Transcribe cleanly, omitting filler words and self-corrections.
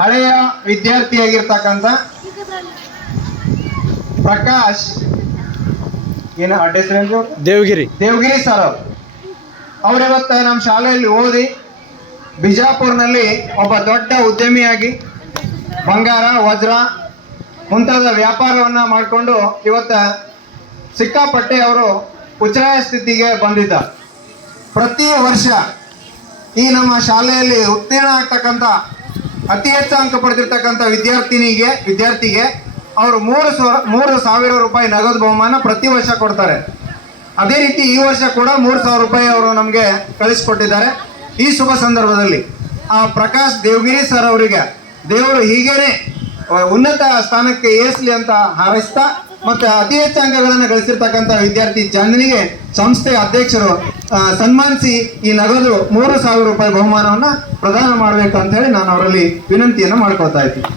ಹಳೆಯ ವಿದ್ಯಾರ್ಥಿಯಾಗಿರ್ತಕ್ಕಂಥ ಪ್ರಕಾಶ್ ಏನು address Devagiri sir ಅವರಿವತ್ತ ನಮ್ಮ ಶಾಲೆಯಲ್ಲಿ ಓದಿ ಬಿಜಾಪುರ್ನಲ್ಲಿ ಒಬ್ಬ ದೊಡ್ಡ ಉದ್ಯಮಿಯಾಗಿ ಬಂಗಾರ ವಜ್ರ ಮುಂತಾದ ವ್ಯಾಪಾರವನ್ನು ಮಾಡಿಕೊಂಡು ಇವತ್ತ ಸಿಕ್ಕಾಪಟ್ಟೆ ಅವರು ಉಚ್ಛ್ರಾಯ ಸ್ಥಿತಿಗೆ ಬಂದಿದ್ದ. ಪ್ರತಿ ವರ್ಷ ಈ ನಮ್ಮ ಶಾಲೆಯಲ್ಲಿ ಉತ್ತೀರ್ಣ ಆಗ್ತಕ್ಕಂಥ ಅತಿ ಹೆಚ್ಚು ಅಂಕ ಪಡೆದಿರ್ತಕ್ಕಂಥ ವಿದ್ಯಾರ್ಥಿಗೆ ಅವರು 3,000 ರೂಪಾಯಿ ನಗದು ಬಹುಮಾನ ಪ್ರತಿ ವರ್ಷ ಕೊಡ್ತಾರೆ. ಅದೇ ರೀತಿ ಈ ವರ್ಷ ಕೂಡ 3,000 ರೂಪಾಯಿ ಅವರು ನಮಗೆ ಕಳಿಸ್ಕೊಟ್ಟಿದ್ದಾರೆ. ಈ ಶುಭ ಸಂದರ್ಭದಲ್ಲಿ ಆ ಪ್ರಕಾಶ್ ದೇವಗಿರಿ ಸರ್ ಅವರಿಗೆ ದೇವರು ಹೀಗೇನೆ ಉನ್ನತ ಸ್ಥಾನಕ್ಕೆ ಏರಿಸಲಿ ಅಂತ ಹಾರೈಸ್ತಾ ಮತ್ತೆ ಅತಿ ಹೆಚ್ಚು ಅಂಕಗಳನ್ನು ಗಳಿಸಿರ್ತಕ್ಕಂಥ ವಿದ್ಯಾರ್ಥಿ ಚಂದನಿಗೆ ಸಂಸ್ಥೆಯ ಅಧ್ಯಕ್ಷರು ಸನ್ಮಾನಿಸಿ ಈ ನಗದು 3,000 ರೂಪಾಯಿ ಬಹುಮಾನವನ್ನು ಪ್ರದಾನ ಮಾಡಬೇಕು ಅಂತ ಹೇಳಿ ನಾನು ಅವರಲ್ಲಿ ವಿನಂತಿಯನ್ನು ಮಾಡ್ಕೊತಾ ಇದ್ದೀನಿ.